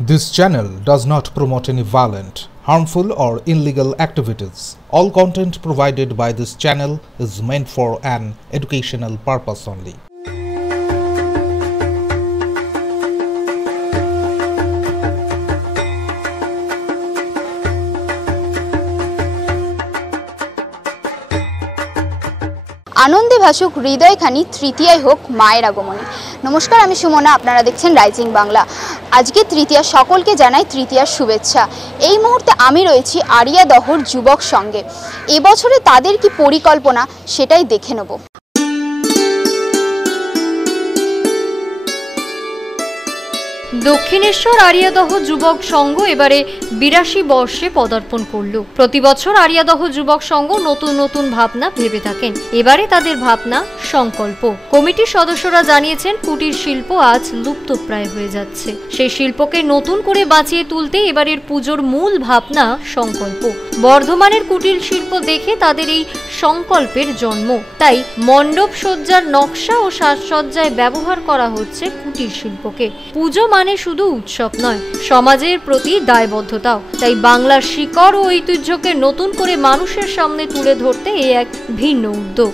This channel does not promote any violent, harmful or illegal activities. All content provided by this channel is meant for an educational purpose only. আনন্দে ভাসুক হৃদয়খানি তৃতীয়ায় হোক মায়ের আগমনে। নমস্কার, আমি সুমনা, আপনারা দেখছেন রাইজিং বাংলা। আজকে তৃতীয়া, সকলকে জানাই তৃতীয়ার শুভেচ্ছা। এই মুহূর্তে আমি রয়েছি আড়িয়াদহর যুবক সঙ্গে। এবছরে তাদের কি পরিকল্পনা সেটাই দেখে নেব। দক্ষিণেশ্বর আড়িয়াদহ যুবক সংঘ এবারে ৮২ বর্ষে পদার্পণ করল। প্রতি বছর আড়িয়াদহ যুবক সংঘ নতুন নতুন ভাবনা ভেবে থাকেন। এবারে তাদের ভাবনা সংকল্প। কমিটির সদস্যরা জানিয়েছেন, কুটির শিল্প আজ লুপ্তপ্রায় হয়ে যাচ্ছে। সেই শিল্পকে নতুন করে বাঁচিয়ে তুলতে এবারের পুজোর মূল ভাবনা সংকল্প। বর্ধমানের কুটির শিল্প দেখে তাদের এই সংকল্পের জন্ম। তাই মণ্ডপ সজ্জার নকশা ও সাজসজ্জায় ব্যবহার করা হচ্ছে কুটির শিল্পকে। পুজো মানে শুধু উৎসব নয়, সমাজের প্রতি দায়বদ্ধতাও। তাই বাংলার শিকড় ও ঐতিহ্যকে নতুন করে মানুষের সামনে তুলে ধরতে এই এক ভিন্ন উদ্যোগ।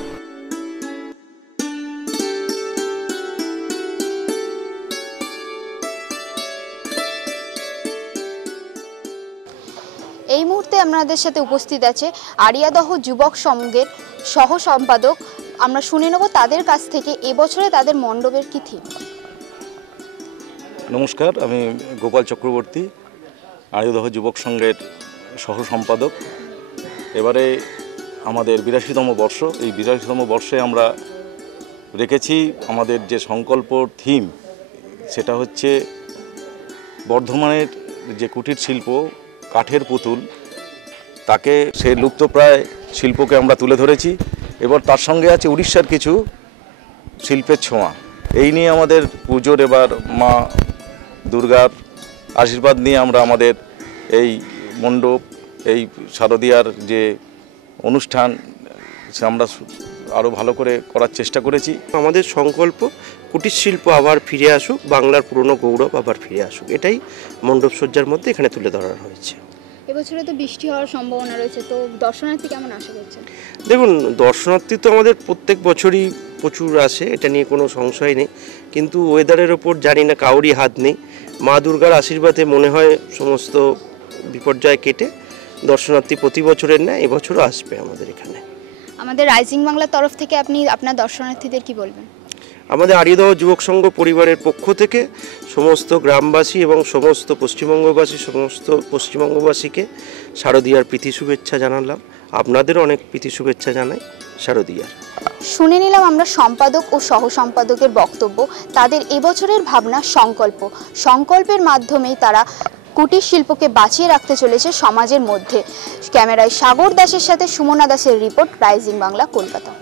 এই মুহূর্তে আমাদের সাথে উপস্থিত আছে আড়িয়াদহ যুবক সংঘের সহ সম্পাদক। আমরা শুনে নেব তাদের কাছ থেকে এবছরে তাদের মণ্ডপের কি থিম। নমস্কার, আমি গোপাল চক্রবর্তী, আড়িয়াদহ যুবক সংঘের সহ সম্পাদক। এবারে আমাদের ৮২তম বর্ষ। এই ৮২তম বর্ষে আমরা রেখেছি আমাদের যে সংকল্প থিম, সেটা হচ্ছে বর্ধমানের যে কুটির শিল্প, কাঠের পুতুল, তাকে সে লুপ্তপ্রায় শিল্পকে আমরা তুলে ধরেছি। এবার তার সঙ্গে আছে উড়িষ্যার কিছু শিল্পের ছোঁয়া। এই নিয়ে আমাদের পুজোর এবার মা দুর্গার আশীর্বাদ নিয়ে আমরা আমাদের এই মণ্ডপ, এই শারদীয়ার যে অনুষ্ঠান, সে আমরা আরও ভালো করে করার চেষ্টা করেছি। আমাদের সংকল্প কুটির শিল্প আবার ফিরে আসুক, বাংলার পুরনো গৌরব আবার ফিরে আসুক, এটাই মণ্ডপ সজ্জার মধ্যে এখানে তুলে ধরা হয়েছে। এবছরে তো বৃষ্টি হওয়ার সম্ভাবনা রয়েছে, তো দর্শনার্থী কেমন আশা করছেন? দেখুন, দর্শনার্থী তো আমাদের প্রত্যেক বছরই প্রচুর আসে, এটা নিয়ে কোনো সংশয় নেই। কিন্তু ওয়েদারের ওপর জানি না, কাউরই হাত নেই। মা দুর্গার আশীর্বাদে মনে হয় সমস্ত বিপর্যয় কেটে দর্শনার্থী প্রতি বছরের ন্যায় এবছরও আসবে আমাদের এখানে। আমাদের রাইজিং বাংলার তরফ থেকে আপনি আপনার দর্শনার্থীদের কি বলবেন? আমাদের আড়িয়াদহ যুবক সংঘ পরিবারের পক্ষ থেকে সমস্ত গ্রামবাসী এবং সমস্ত পশ্চিমবঙ্গবাসীকে শারদীয়ার প্রীতি শুভেচ্ছা জানালাম। আপনাদেরও অনেক প্রীতি শুভেচ্ছা জানাই শারদীয়ার। শুনে নিলাম আমরা সম্পাদক ও সহ সম্পাদকের বক্তব্য। তাদের এবছরের ভাবনা সংকল্প। সংকল্পের মাধ্যমেই তারা কুটির শিল্পকে বাঁচিয়ে রাখতে চলেছে সমাজের মধ্যে। ক্যামেরায় সাগর দাসের সাথে সুমনা দাসের রিপোর্ট, রাইজিং বাংলা, কলকাতা।